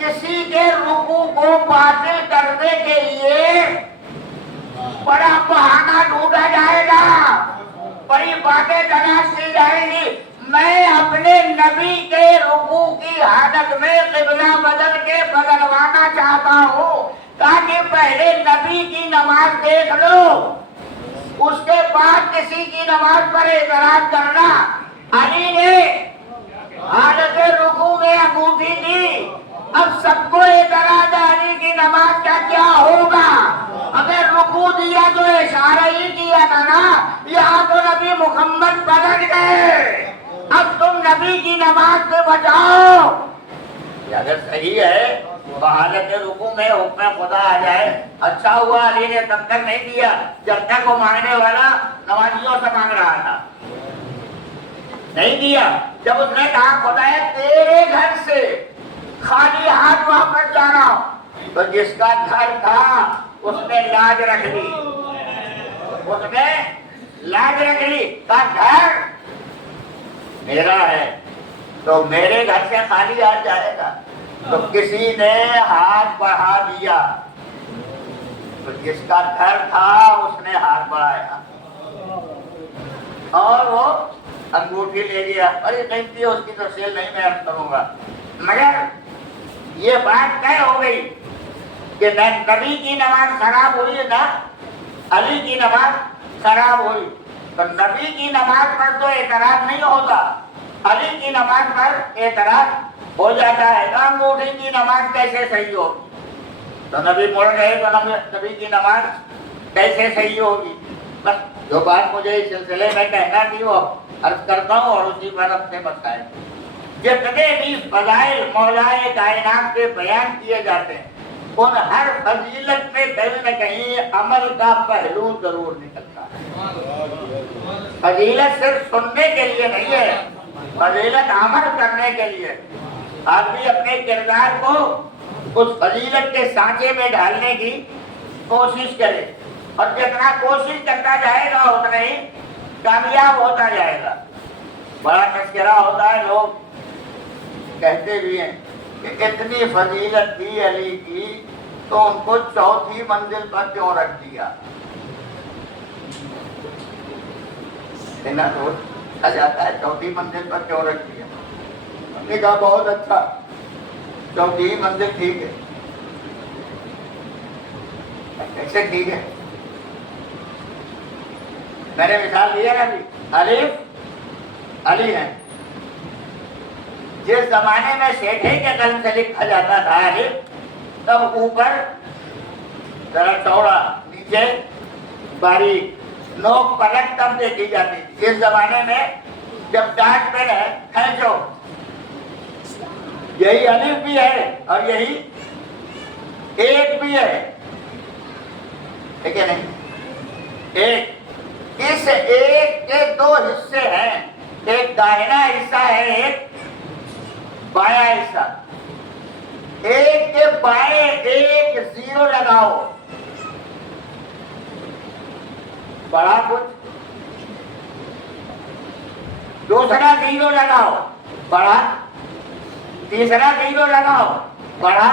کسی کے رکوع کو باطل کرنے کے لیے بڑا بہانہ ڈھونڈا جائے گا، بڑی باتیں تلاش کی جائیں گی۔ میں اپنے نبی کے رکوع کی حالت میں قبلہ بدل کے بدلوانا چاہتا ہوں تاکہ پہلے نبی کی نماز دیکھ لو، اس کے بعد کسی کی نماز پر اعتراض کرنا۔ علی نے حالت رکوع میں انگوٹھی دی، اب سب کو اعتراض علی کی نماز کا کیا ہوگا؟ اگر رکوع دیا تو اشارہ ہی کیا تھا نا، یہاں تو نبی محمد بدل گئے، اب تم نبی کی نماز پہ بچاؤ۔ اگر صحیح ہے تو حالت رکوع میں حکم خدا آ جائے، اچھا ہوا علی نے تب تک نہیں دیا جب تک وہ مانگنے والا نمازیوں سے مانگ رہا تھا، نہیں دیا۔ جب اس نے کہا خدا تیرے گھر سے خالی ہاتھ واپس جانا، تو جس کا گھر تھا اس نے لاج رکھ لی، اس نے لاج رکھ لی، کا گھر میرا ہے تو میرے گھر سے خالی ہاتھ جائے گا۔ تو کسی نے ہاتھ بڑھا دیا، تو جس کا گھر تھا اس نے ہاتھ بڑھایا اور وہ انگوٹھی لے لیا۔ ارے نہیں تھی اس کی تفصیل نہیں میں عرض کروں گا، مگر یہ بات طے ہو گئی کہ نبی کی نماز خراب ہوئی نا، علی کی نماز خراب ہوئی، تو نبی کی نماز پر تو اعتراض نہیں ہوتا، علی کی نماز پر اعتراض ہو جاتا ہے۔ تو انگوٹھی کی نماز کیسے صحیح ہوگی؟ تو نبی مڑ گئے تو نبی کی نماز کیسے صحیح ہوگی؟ بس جو بات مجھے اس سلسلے میں کہنا تھی وہ عرض کرتا ہوں اور اسی پر اپنے مسائل۔ جتنے بھی فضائل مولائے کائنات کے بیان کیے جاتے ہیں ان ہر فضیلت میں کہیں نہ کہیں عمل کا پہلو ضرور نکلتا ہے۔ فضیلت صرف سننے کے لیے نہیں ہے، فضیلت عمل کرنے کے لیے۔ آدمی اپنے کردار کو اس فضیلت کے سانچے میں ڈالنے کی کوشش کرے، اور جتنا کوشش کرتا جائے گا اتنا ہی کامیاب ہوتا جائے گا۔ بڑا تذکرہ ہوتا ہے، لوگ کہتے بھی ہیں کہ اتنی فضیلت تھی علی کی تو ان کو چوتھی منزل پر کیوں رکھ دیا؟ تو جاتا ہے چوتھی منزل پر کیوں رکھ دیا؟ ہم نے کہا بہت اچھا، چوتھی منزل ٹھیک ہے۔ کیسے ٹھیک ہے؟ میں نے مثال دیا نا ابھی، الف علی ہے، جس زمانے میں شیٹھے کے قلم سے لکھا جاتا تھا الف، تب اوپر ذرا چوڑا، نیچے باریک، نوک پلٹ تب دیکھی جاتی تھی۔ اس زمانے میں جب ڈاٹ پہ ہے کھینچو، یہی الف بھی ہے اور یہی ایک بھی ہے، ٹھیک ہے نہیں؟ ایک، اس ایک کے دو حصے ہیں، ایک دائنا حصہ ہے، ایک بایاں حصہ۔ ایک کے بائیں ایک زیرو لگاؤ، بڑا کچھ، دوسرا زیرو لگاؤ بڑا، تیسرا زیرو لگاؤ بڑا،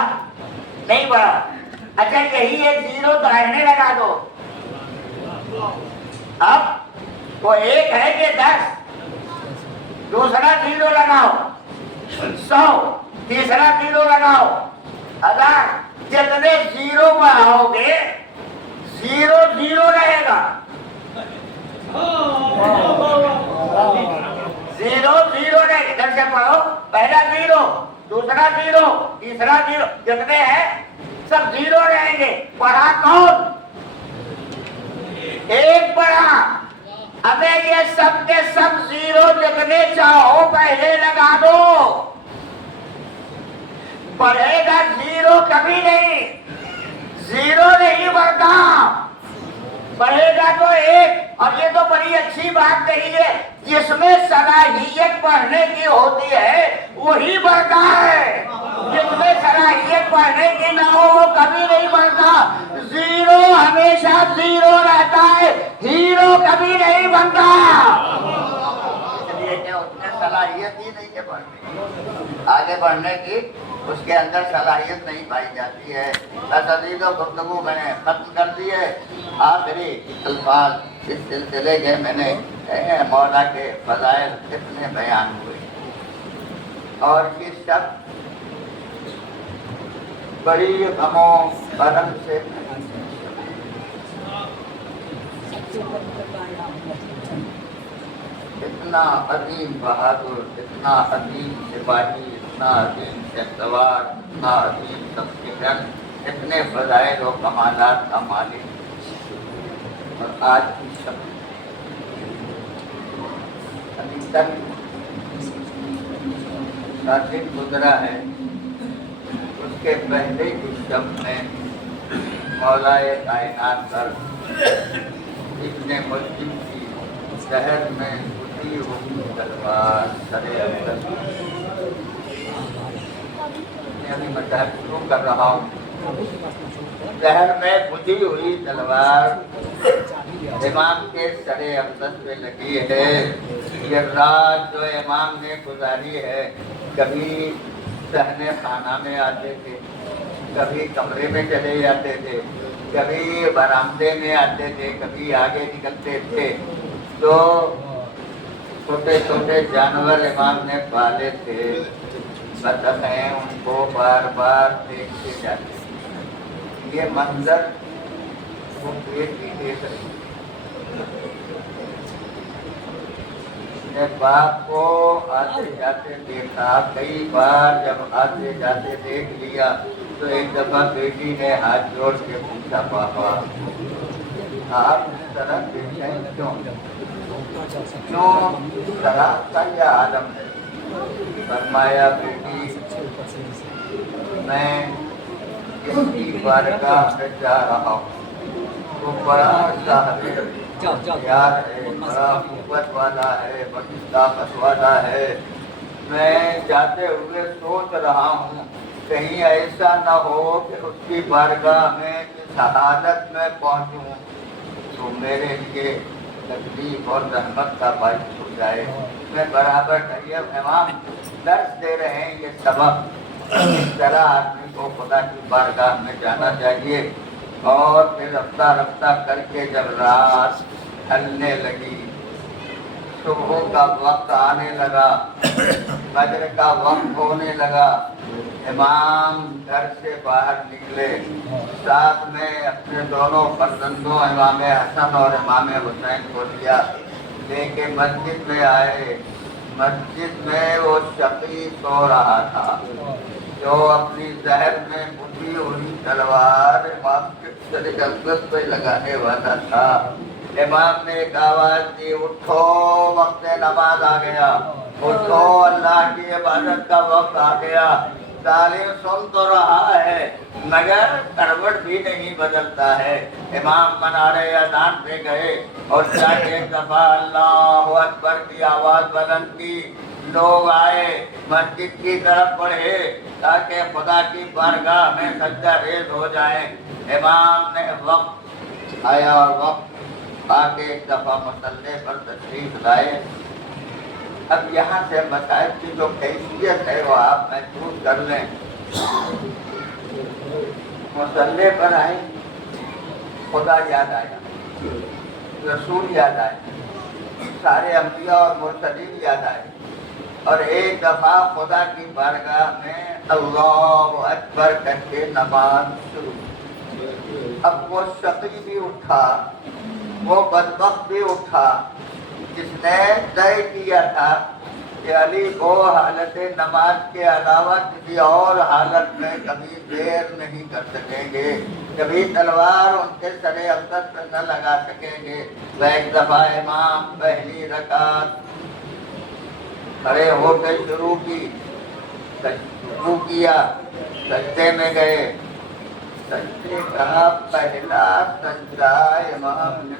نہیں بڑا۔ اچھا یہی ایک زیرو دائنے لگا دو، اب وہ ایک ہے کہ 10، دوسرا زیرو لگاؤ 100، تیسرا زیرو لگاؤ 1000۔ جتنے زیرو بڑھاؤ گے زیرو زیرو رہے گا، زیرو زیرو رہے گا۔ ادھر سے پڑھو، پہلا زیرو، دوسرا زیرو، تیسرا زیرو، جتنے ہیں سب زیرو رہیں گے۔ پڑھا کون؟ ایک پڑھا۔ ابے یہ سب کے سب زیرو جتنے چاہو پہلے لگا دو، بڑھے گا زیرو کبھی نہیں، زیرو نہیں بڑھتا، بڑھے گا تو ایک۔ اور یہ تو بڑی اچھی بات کہی ہے، جس میں صلاحیت بڑھنے کی ہوتی ہے وہی بڑھتا ہے، جس میں صلاحیت بڑھنے کی نہ ہو وہ کبھی نہیں بڑھتا۔ زیرو ہمیشہ زیرو رہتا ہے، ہیرو کبھی نہیں بنتا، اس لیے کہ اس میں صلاحیت ہی نہیں ہے بڑھنے، آگے بڑھنے کی اس کے اندر صلاحیت نہیں پائی جاتی ہے۔ بس عزیز و گفتگو میں نے ختم کر دی ہے۔ آخری الفاظ اس سلسلے کے میں نے مولا کے فضائل اتنے بیان ہوئے، اور یہ سب بڑی غم و غم سے اتنا عظیم بہادر، اتنا عظیم سپاہی، اتنا عظیم شہسوار، اتنا عظیم شخصیت، اتنے فضائل و کمالات کا مالک، اور آج کی شب ابھی تک کا دن گزرا ہے، اس کے پہلے کی شب میں مولا کائنات پر ابن مسلم کی شہر میں گزری ہوئی تلوار سرے افضل، میں ابھی مشاہد شروع کر رہا ہوں، شہر میں گزری ہوئی تلوار امام کے سرے افضل پہ لگی ہے۔ یہ رات جو امام نے گزاری ہے، کبھی صحن خانہ میں آتے تھے، کبھی کمرے میں چلے جاتے تھے، کبھی برآمدے میں آتے تھے، کبھی آگے نکلتے تھے، تو چھوٹے چھوٹے جانور امام نے پالے تھے، بطخیں ان کو بار بار دیکھتے جاتے تھے۔ یہ منظر وہ بیٹی دیکھ رہی، باپ کو آتے جاتے دیکھا، کئی بار جب آتے جاتے دیکھ لیا تو ایک دفعہ بیٹی نے ہاتھ جوڑ کے پوچھا، پاپا آپ اس طرح دیکھیں کیوں؟ کیوں اس طرح کا یہ عالم ہے؟ فرمایا، بیٹی میں اس کی بارگاہ میں جا رہا ہوں، وہ بڑا صاحب یار ہے، بڑا قوت والا ہے، بڑی طاقت والا ہے، میں جاتے ہوئے سوچ رہا ہوں کہیں ایسا نہ ہو کہ اس کی بارگاہ میں اس حالت میں پہنچوں تو میرے لیے تکلیف اور رحمت کا باعث ہو جائے۔ میں برابر نہیں، امام درس دے رہے ہیں یہ سبق، اس طرح آدمی کو خدا کی بارگاہ میں جانا چاہیے۔ اور پھر رفتہ رفتہ کر کے جب رات ڈھلنے لگی، صبح کا وقت آنے لگا، فجر کا وقت ہونے لگا، امام گھر سے باہر نکلے، ساتھ میں اپنے دونوں فرزندوں امام حسن اور امام حسین کو لیا، لے کے مسجد میں آئے۔ مسجد میں وہ شقی سو رہا تھا جو اپنی زہر میں بجھی ہوئی تلوار امام کے سر عزت پہ لگانے والا تھا۔ امام نے ایک آواز دی، اٹھو وقت نماز آ گیا، اٹھو اللہ کی عبادت کا وقت آ گیا۔ ظالم سن تو رہا ہے مگر کروٹ بھی نہیں بدلتا ہے۔ امام منارے اذان پہ گئے اور جا کے ایک دفعہ اللہ اکبر کی آواز بلند کی، لوگ آئے مسجد کی طرف بڑھے تاکہ خدا کی بارگاہ میں سجدہ ریز ہو جائیں۔ امام نے وقت آیا اور وقت آ کے ایک دفعہ مصلی پر تشریف لائے۔ اب یہاں سے مسائل کی جو کیفیت ہے وہ آپ محسوس کر لیں۔ مصلی پر آئے، خدا یاد آیا، رسول یاد آئے، سارے انبیاء اور مرسلین یاد آئے، اور ایک دفعہ خدا کی بارگاہ میں اللہ اکبر کر کے نماز شروع۔ اب وہ شقی بھی اٹھا، وہ بدبخت بھی اٹھا جس نے طے کیا تھا کہ علی کو حالت نماز کے علاوہ کسی اور حالت میں کبھی دیر نہیں کر سکیں گے، کبھی تلوار ان کے سر افضل پر نہ لگا سکیں گے۔ وہ ایک دفعہ امام پہلی رکعت کھڑے ہو کے شروع کیا، سجدے میں گئے، سجدے کا پہلا سجدہ امام نے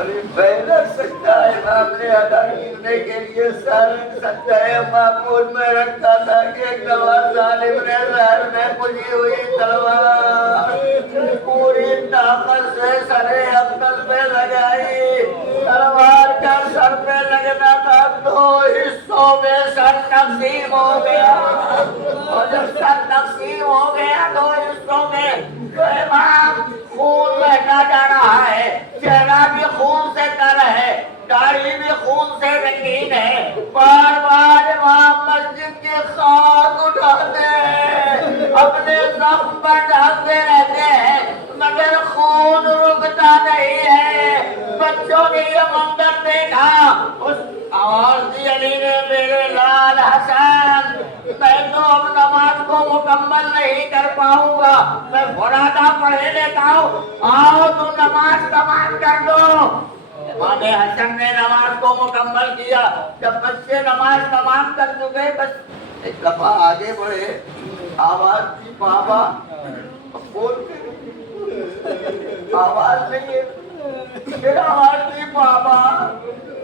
ابھی پہلا سجدہ امام نے ادا کرنے کے لیے سارے سجدہ معمول میں رکھا تھا کہ ایک دفعہ ظالم نے زہر میں بجھی ہوئی تلوار پوری طاقت سے سر افضل پہ لگائی، تلوار کا سر پہ لگنا تھا 2 حصوں میں سر تقسیم ہو گیا، اور جب سر تقسیم ہو گیا 2 حصوں میں تو امام خون بہتا جا رہا ہے، چہرہ بھی خون سے تر ہے، داڑھی بھی خون سے رنگین ہے، بار بار امام مسجد کی خاک اٹھاتے ہیں، اپنے زخم پر ڈھانکتے رہتے ہیں، مگر خون رکتا نہیں ہے۔ بچوں نے یہ منظر دیکھا، اس آواز دی علی نے میرے لال حسن میں تو اب نماز کو مکمل نہیں کر پاؤں گا، میں فرادہ پڑھے لیتا ہوں، آؤ تم نماز تمام کر دو۔ امام حسن نے نماز کو مکمل کیا، جب بچے نماز تمام کر چکے بس ایک دفعہ آگے بڑھے، آواز دی بابا، بول کے آواز نہیں ہے، پھر آواز دی بابا۔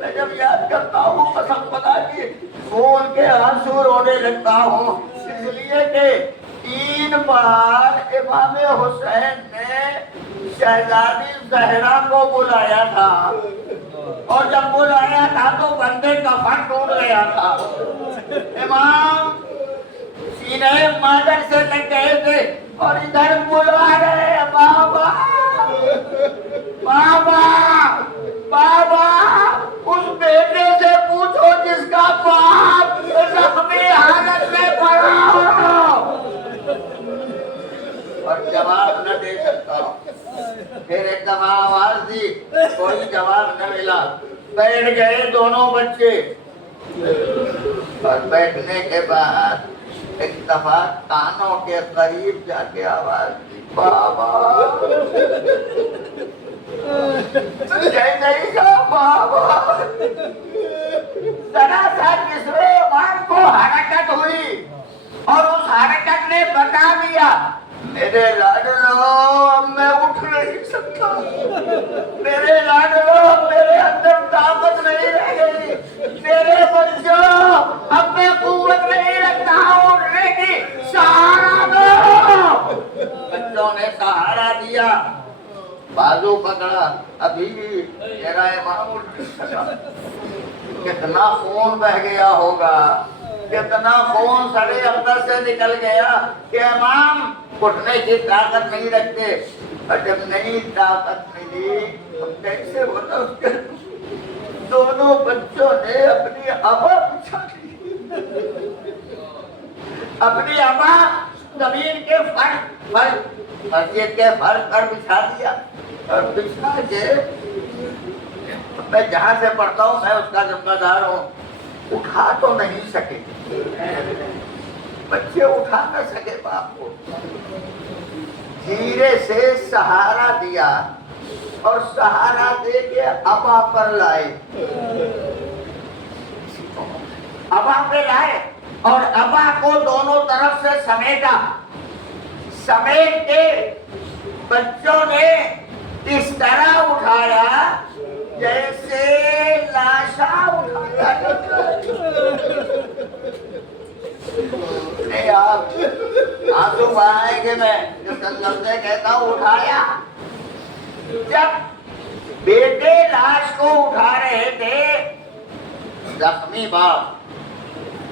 میں جب یاد کرتا ہوں قسم خدا کی خون کے آنسو رونے لگتا ہوں، اس لیے کہ 3 بار امام حسین نے شہزادی زہرا کو بلایا تھا، اور جب بلایا تھا تو بندے کا کفن ٹوٹ گیا تھا۔ امام سینے مادر سے لگ گئے تھے اور ادھر بلا رہے بابا بابا بابا، اس بیٹے سے پوچھو جس کا باپ زخمی حالت میں پڑا ہو، اور جواب نہ دے سکتا ہوں۔ پھر ایک دفعہ آواز دی، کوئی جواب نہ ملا، بیٹھ گئے دونوں بچے، اور بیٹھنے کے بعد ایک دفعہ کانوں کے قریب جا کے آواز دی، بابا نہیں کا بابا۔ ذرا سا جسم امام کو حرکت ہوئی، اور اس حرکت نے بتا دیا میرے لاڈلو میں اٹھ نہیں سکتا، میرے لاڈلو میرے اندر طاقت نہیں رہ گئی، میرے بچوں اب میں قوت نہیں رکھتا ہوں اٹھنے کی، سہارا دو۔ بچوں نے سہارا دیا، بازو پکڑا، ابھی بھی میرا امام اٹھ نہیں سکا۔ کتنا خون بہ گیا ہوگا، کتنا خون سڑے اندر سے نکل گیا کہ امام اٹھنے کی طاقت نہیں رکھتے، اور جب نہیں طاقت ملی تو کیسے ہوتا اس کے دونوں بچوں نے اپنی آبا بچھا دی، اپنی آبا زمین کے مسجد کے فرش پر بچھا دیا، اور بچھا کے میں جہاں سے پڑھتا ہوں میں اس کا ذمہ دار ہوں، اٹھا تو نہیں سکے، بچے اٹھا نہ سکے باپ کو، دھیرے سے سہارا دیا، اور سہارا دے کے ابا پر لائے، ابا پہ لائے، اور ابا کو دونوں طرف سے سمیٹا، سمیٹ کے بچوں نے اس طرح اٹھایا جیسے لاشا اٹھایا نہیں، آپ آنسو بہائیں گے، میں جو لفظیں کہتا ہوں اٹھایا۔ جب بیٹے لاش کو اٹھا رہے تھے زخمی باپ،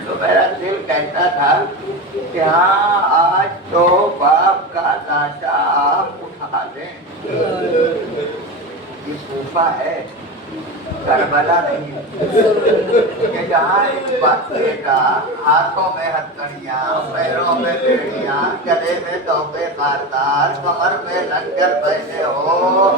تو میرا دل کہتا تھا کہ ہاں آج تو باپ کا لاشا آپ اٹھا دیں، یہ کوفہ ہے، کربلا نہیں، کہ جہاں ایک بچے کا ہاتھوں میں ہتھکڑیاں، پیروں میں بیڑیاں، گلے میں توپے خاردار، کمر میں لنگر پہنے ہو،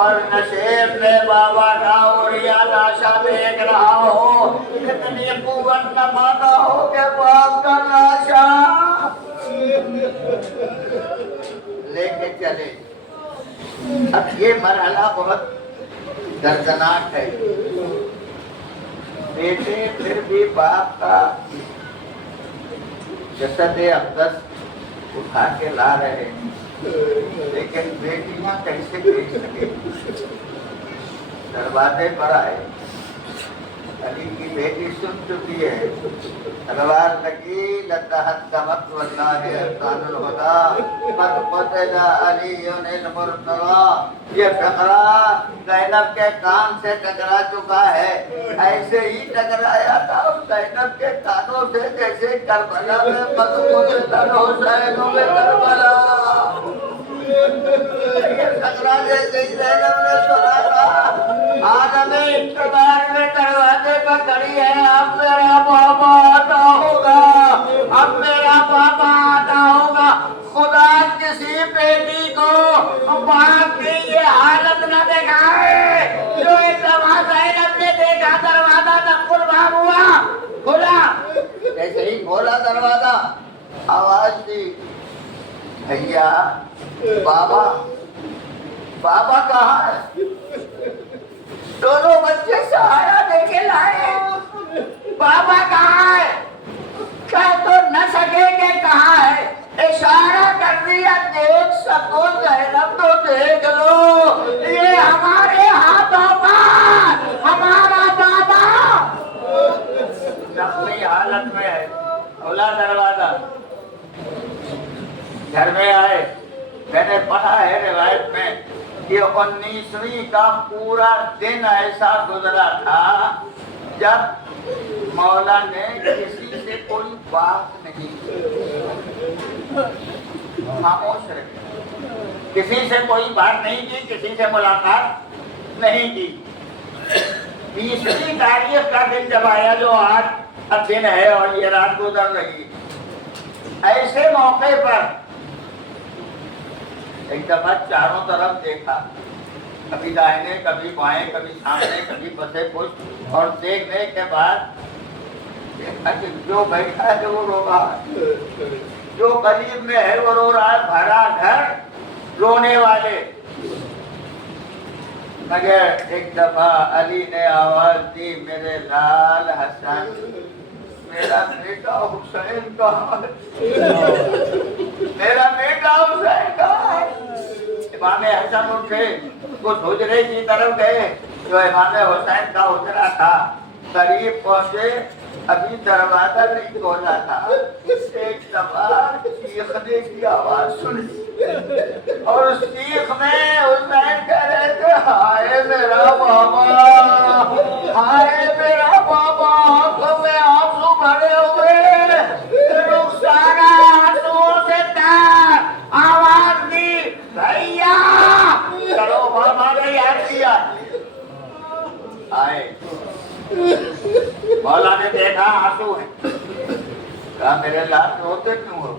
اور نشیب میں بابا کا اوریا لاشا دیکھ رہا ہو، اتنی قوت نہ پاتا ہو کہ باپ کا لاشا لے کے چلے۔ اب یہ مرحلہ بہت دردناک ہے، بیٹے پھر بھی باپ کا جسد اقدس اٹھا کے لا رہے ہیں، لیکن بیٹیاں کیسے دیکھ سکے؟ دروازے پر آئے، علی کی بیٹی سن چکی ہے، تلوار لگی لتحکمت واللہ احسان الہدی قد قتل علی المرتضی۔ یہ فقرہ زینب کے کان سے ٹکرا چکا ہے، ایسے ہی ٹکرایا تھا زینب کے کانوں سے جیسے کربلا میں قد قتل الحسین میں کربلا۔ یہ فقرہ جیسے ہی زینب نے سنا تھا، عالم اقتدار میں دروازے پر کھڑی ہے، اب میرا بابا آتا ہوگا، اب میرا بابا آتا ہوگا۔ خدا کسی بیٹی کو باپ کی یہ حالت نہ دکھائے جو ایک دفعہ زینب نے دیکھا دروازہ تک قربان ہوا، کھلا، جیسے ہی کھولا دروازہ آواز دی، بھیا بابا، بابا کہاں ہے؟ دونوں بچے سہارا دے کے لائے، بابا کہاں ہے؟ کہہ تو نہ سکے کہ کہاں ہے، اشارہ کر دیا، دیکھ سکو زینب تو دیکھ لو، یہ ہمارے ہاتھوں پر ہمارا بابا زخمی حالت میں ہے۔ کھلا دروازہ، گھر میں آئے، میں نے پڑھا ہے روایت میں کہ 19ویں کا پورا دن ایسا گزرا تھا جب مولا نے کسی سے کوئی بات نہیں کی، خاموش رہے، کسی سے کوئی بات نہیں کی، کسی سے ملاقات نہیں کی۔ 20ویں تاریخ کا دن جب آیا، جو آج اب دن ہے اور یہ رات گزر رہی، ایسے موقع پر ایک دفعہ چاروں طرف دیکھا، کبھی دائیں کبھی بائیں، کبھی سامنے کبھی پسے پشت، اور دیکھنے کے بعد دیکھا کہ جو بیٹھا ہے وہ رو رہا ہے، جو قریب میں ہے وہ رو رہا ہے، بھرا گھر رونے والے۔ مگر ایک دفعہ علی نے آواز دی، میرے لال حسن، میرا بیٹا حسین کہاں ہے؟ میرا بیٹا حسین کہاں ہے؟ امام حسن اٹھے، اس حجرے کی طرف گئے جو امام حسین کا حجرہ تھا، قریب پہنچے، ابھی دروازہ نہیں کھولا تھا، ایک دفعہ چیخنے کی آواز سنی، اور اس چیخ میں حسین کہہ رہے تھے، ہائے میرا بابا، ہائے میرا بابا، آنکھوں میں آنسو بھرے ہوئے، رخسارہ آنسوؤں سے تار، آواز دی، بھیا چلو بابا نے یاد کیا، آئے، مولا نے دیکھا آنسو ہے، کہا میرے لال روتے کیوں ہو،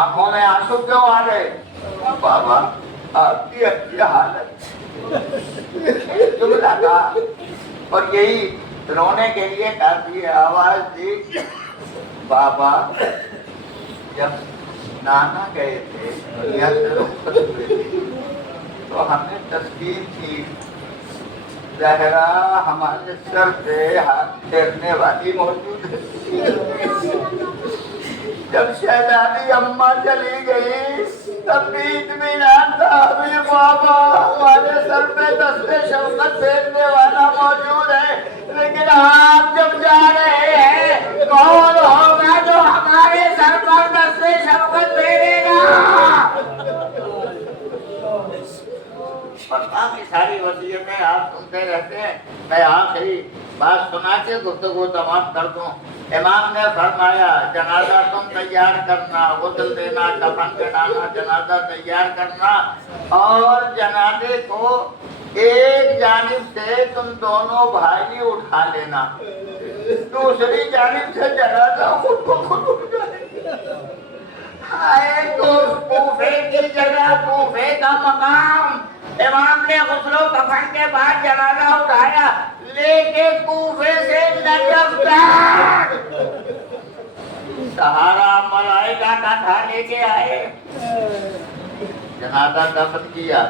آنکھوں میں آنسو کیوں آ رہے؟ بابا آپ کی اچھی حالت جملہ تھا، اور یہی رونے کے لیے کافی ہے۔ آواز دی، بابا جب نانا گئے تھے دنیا سے رخصت ہوئے تھے تو ہم نے تصویر کی، زہرا ہمارے سر پہ ہاتھ پھیرنے والی موجود ہے، جب شہزادی اماں چلی گئی تب بھی اطمینان تھا، ابھی بابا ہمارے سر پہ دستے شفقت پھیرنے والا موجود ہے، لیکن آپ جب جا رہے ہیں کون ہوگا جو ہمارے سر پر دستے شفقت پھیرے گا؟ پتا کی ساری وصیتیں آپ سنتے رہتے ہیں، میں آخری بات سنا کے گفتگو تمام کر دوں۔ امام نے فرمایا جنازہ تم تیار کرنا، غسل دینا، کفن پہنانا، جنازہ تیار کرنا، اور جنازے کو ایک جانب سے تم دونوں بھائی اٹھا لینا، دوسری جانب سے جنازہ خود کو خود اٹھا لینا۔ آئے تو کوفے کی جگہ، کوفے کا مقام، امام نے غسل و کفن کے بعد جنازہ اٹھایا، لے کے کوفے سے نجف تک سہارا ملائکہ کا تھا، لے کے آئے، جنازہ دفن کیا،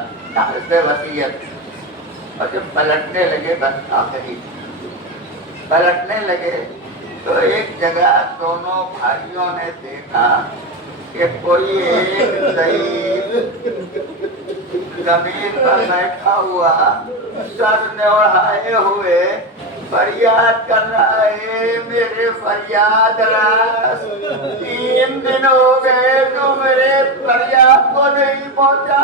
سے وصیت، اور جب پلٹنے لگے، بس آخری پلٹنے لگے تو ایک جگہ دونوں بھائیوں نے دیکھا کہ کوئی ایک ضعیف زمین پر بیٹھا ہوا، سر نوڑائے ہوئے، فریاد کر رہا ہے میرے فریاد راس 3 دن ہو گئے تو میرے فریاد کو نہیں پہنچا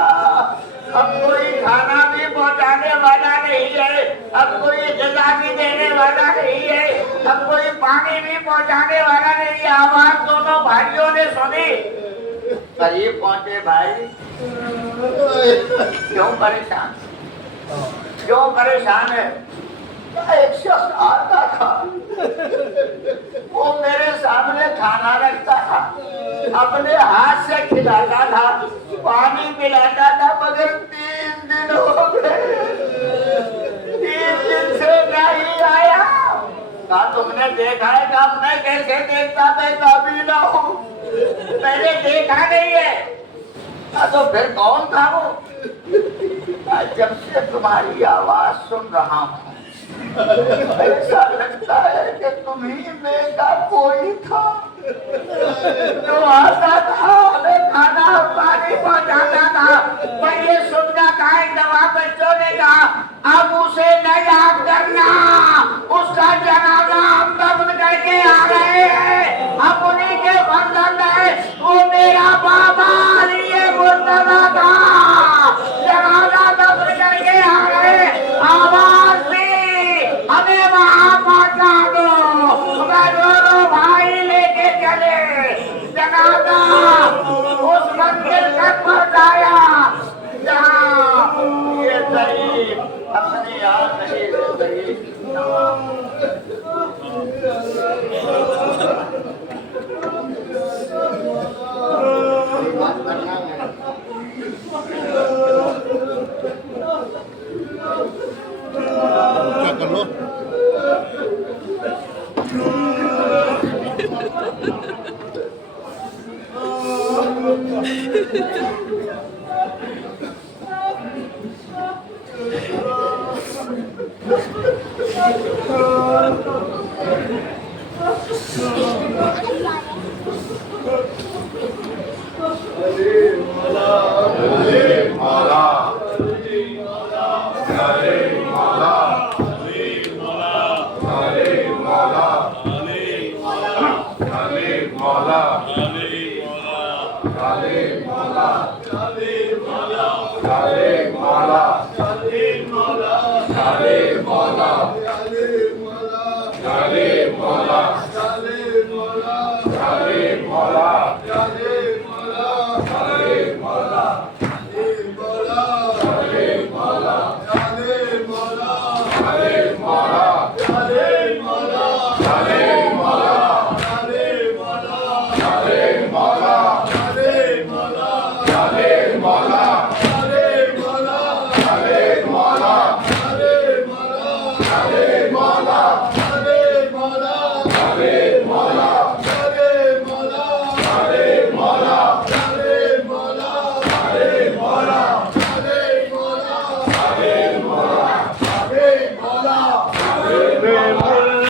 اب کوئی کھانا بھی پہنچانے والا نہیں ہے اب کوئی غذا بھی دینے والا نہیں ہے اب کوئی پانی بھی پہنچانے والا نہیں ہے آواز دونوں بھائیوں نے سنی قریب پہنچے بھائی کیوں پریشان ہے ایک شخص آتا تھا وہ میرے سامنے کھانا رکھتا تھا اپنے ہاتھ سے کھلاتا تھا پانی پلاتا تھا مگر 3 دن ہو گئے 3 دن سے نہیں آیا کہا تم نے دیکھا ہے کہ میں کیسے دیکھتا میں قابل ہوں میں نے دیکھا نہیں ہے تو پھر کون تھا وہ جب سے تمہاری آواز سن رہا ہوں ایسا لگتا ہے کہ تمہیں میں کا کوئی تھا جو آتا تھا ہمیں کھانا اور پانی پہنچاتا تھا پر یہ سننا کا ایک دفعہ بچوں نے کہا اب اسے نہ یاد کرنا اس کا جنازہ ہم دفن کر کے آ رہے ہیں اب انہیں کے فرزند ہے وہ میرا بابا علی مرتضیٰ تھا جنازہ دفن کر کے آ رہے آواز بھی ہمیں وہاں پہنچا دو دونوں بھائی لے کے چلے جنازہ اس منزل تک پہنچایا جہاں یہ ضعیف اپنی آخری زندگی کیا کر لو مولا